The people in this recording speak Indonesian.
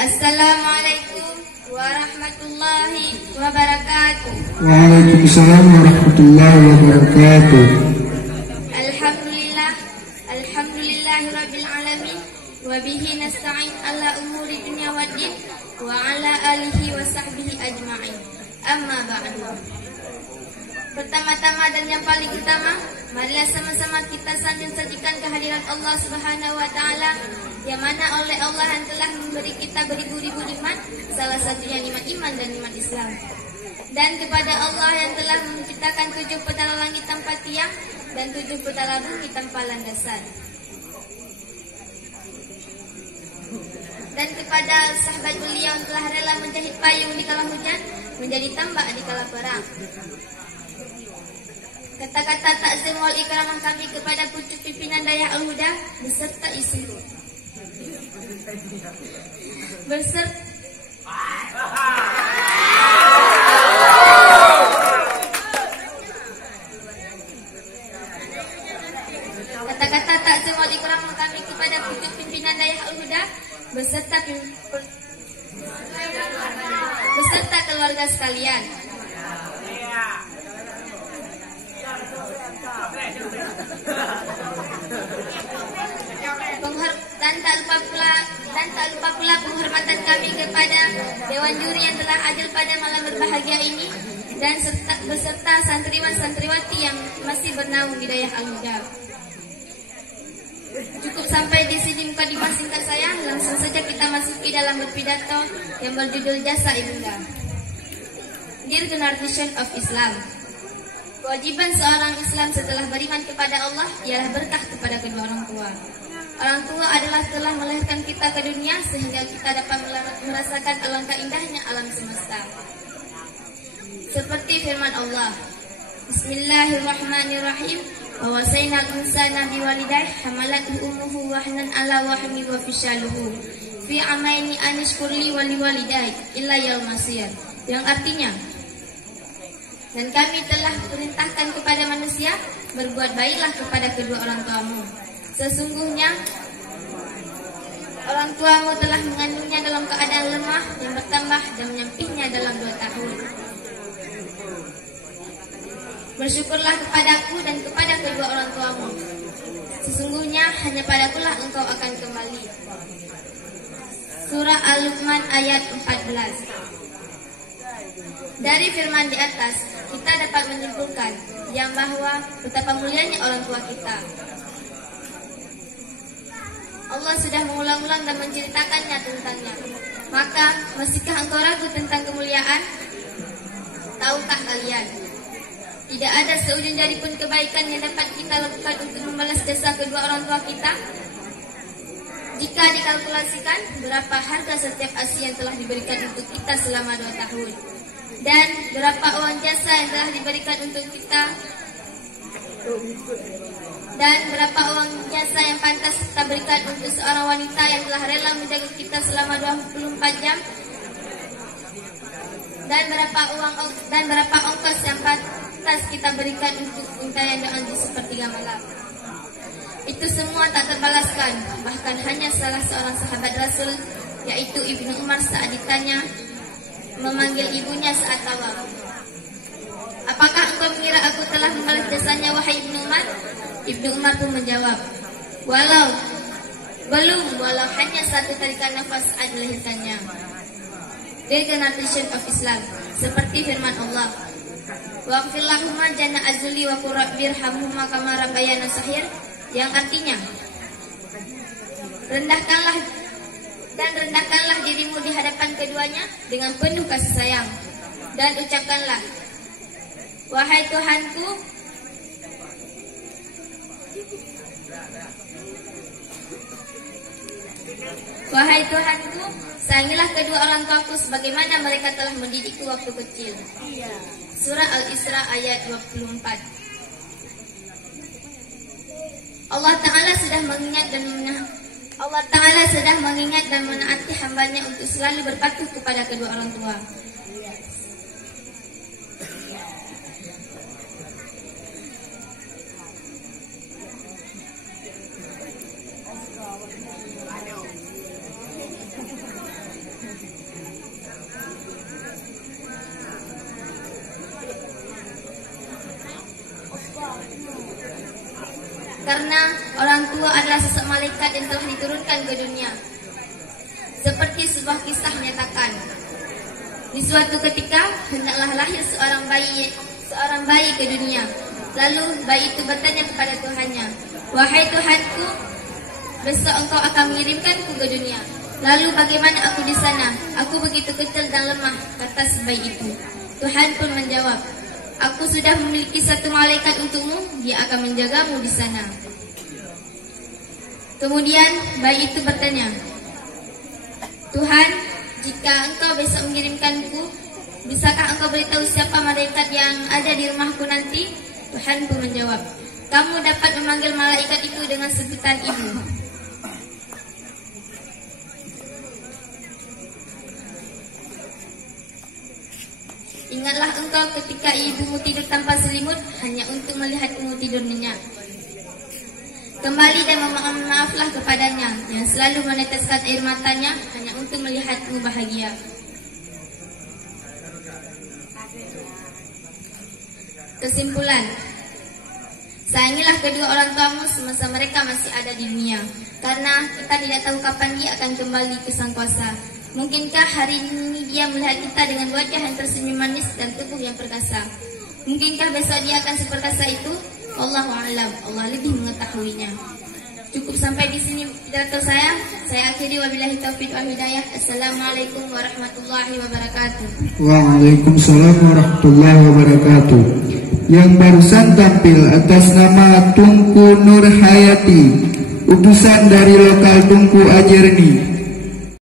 Assalamualaikum warahmatullahi wabarakatuh. Waalaikumsalam warahmatullahi wabarakatuh. Alhamdulillahirabbil alamin wa bihi nasta'in ala umuri dunya waddin wa ala alihi wa sahbihi ajma'in. Amma ba'du. Pertama-tama dan yang paling utama, marilah sama-sama kita sambil sajikan kehadiran Allah Subhanahu wa taala, yang mana oleh Allah yang telah memberi kita beribu-ribu nikmat, salah satunya nikmat iman dan nikmat Islam. Dan kepada Allah yang telah menciptakan 7 petala langit tanpa tiang dan 7 petala bumi tanpa landasan. Dan kepada sahabat beliau yang telah rela menjahit payung di kala hujan, menjadi tambak di kala perang. Kata-kata takzim wal ikramah kami kepada pucuk pimpinan Dayah Al-Huda beserta isi Kata-kata takzim wal ikramah kami kepada pucuk pimpinan Dayah Al-Huda beserta keluarga sekalian. Dan tak lupa pula penghormatan kami kepada Dewan Juri yang telah hadir pada malam berbahagia ini, dan beserta santriwan-santriwati yang masih bernaung di Dayah Al-Huda. Cukup sampai di sini mukadimah singkat saya, langsung saja kita masuki dalam berpidato yang berjudul Jasa Ibunda. Dear Generation of Islam, kewajiban seorang Islam setelah beriman kepada Allah ialah berkah kepada kedua orang tua. Orang tua adalah telah melahirkan kita ke dunia sehingga kita dapat merasakan alangkah indahnya alam semesta. Seperti firman Allah, Bismillahirrahmanirrahim. Wa wasainal insana biwalidayhi hamalathu ummuhu wahnan ala wahni wa fishaluhu fi amaini anishkurli wa liwalidayhi illa yaumil masir. Yang artinya, dan kami telah perintahkan kepada manusia, berbuat baiklah kepada kedua orang tuamu. Sesungguhnya orang tuamu telah mengandungnya dalam keadaan lemah yang bertambah dan menyampihnya dalam 2 tahun. Bersyukurlah kepadaku dan kepada kedua orang tuamu. Sesungguhnya hanya padakulah engkau akan kembali. Surah Al-Luqman ayat 14. Dari firman di atas, kita dapat menyimpulkan yang bahwa betapa mulianya orang tua kita. Allah sudah mengulang-ulang dan menceritakannya tentangnya. Maka, masihkah engkau ragu tentang kemuliaan? Tahukah kalian, tidak ada seujung jari pun kebaikan yang dapat kita lakukan untuk membalas jasa kedua orang tua kita? Jika dikalkulasikan berapa harga setiap ASI yang telah diberikan untuk kita selama 2 tahun, dan berapa uang jasa yang telah diberikan untuk kita, dan berapa uang jasa yang pantas kita berikan untuk seorang wanita yang telah rela menjaga kita selama 24 jam, dan berapa ongkos yang pantas kita berikan untuk untayan doa di sepertiga malam. Itu semua tak terbalaskan. Bahkan hanya salah seorang sahabat Rasul, yaitu Ibnu Umar, saat ditanya memanggil ibunya saat tawaf, apakah engkau mengira aku telah membalas jasanya, wahai Ibnu Umar? Ibnu Umar pun menjawab, walau hanya 1 tarikan nafas saat melahirkannya. The Generation of Islam, seperti firman Allah, waqfir lahuma jana azuli wa qur rabbirhamhuma kama rabbayana shaghir, yang artinya, rendahkanlah dirimu di hadapan keduanya dengan penuh kasih sayang, dan ucapkanlah, wahai Tuhanku, sayangilah kedua orang tuaku sebagaimana mereka telah mendidikku waktu kecil. Surah Al-Isra ayat 24. Allah Ta'ala sudah mengingat dan menaati hambanya untuk selalu berpatuh kepada kedua orang tua. karena orang tua adalah sosok malaikat yang telah diturunkan ke dunia. Seperti sebuah kisah menyatakan, di suatu ketika hendaklah lahir seorang bayi ke dunia. Lalu bayi itu bertanya kepada Tuhannya, "Wahai Tuhanku, besok Engkau akan mengirimkanku ke dunia. Lalu bagaimana aku di sana? Aku begitu kecil dan lemah," kata si bayi itu. Tuhan pun menjawab, "Aku sudah memiliki satu malaikat untukmu, dia akan menjagamu di sana." Kemudian bayi itu bertanya, "Tuhan, jika Engkau besok mengirimkanku, bisakah Engkau beritahu siapa malaikat yang ada di rumahku nanti?" Tuhan pun menjawab, "Kamu dapat memanggil malaikat itu dengan sebutan ibu." Ingatlah engkau ketika ibumu tidur tanpa selimut hanya untuk melihatmu tidur nyenyak. Kembali dan memohon maaflah kepadanya yang selalu meneteskan air matanya hanya untuk melihatmu bahagia. Kesimpulan, sayangilah kedua orang tuamu semasa mereka masih ada di dunia, karena kita tidak tahu kapan dia akan kembali ke Sang Kuasa. Mungkinkah hari ini dia melihat kita dengan wajah yang tersenyum manis dan tubuh yang perkasa? Mungkinkah besok dia akan seperkasa itu? Wallahu a'lam, Allah lebih mengetahuinya. Cukup sampai di sini pidato saya. Saya akhiri, wabillahi taufiq wal hidayah. Assalamualaikum warahmatullahi wabarakatuh. Waalaikumsalam warahmatullahi wabarakatuh. Yang barusan tampil atas nama Tunku Nur Hayati, utusan dari lokal Tunku Ajerni.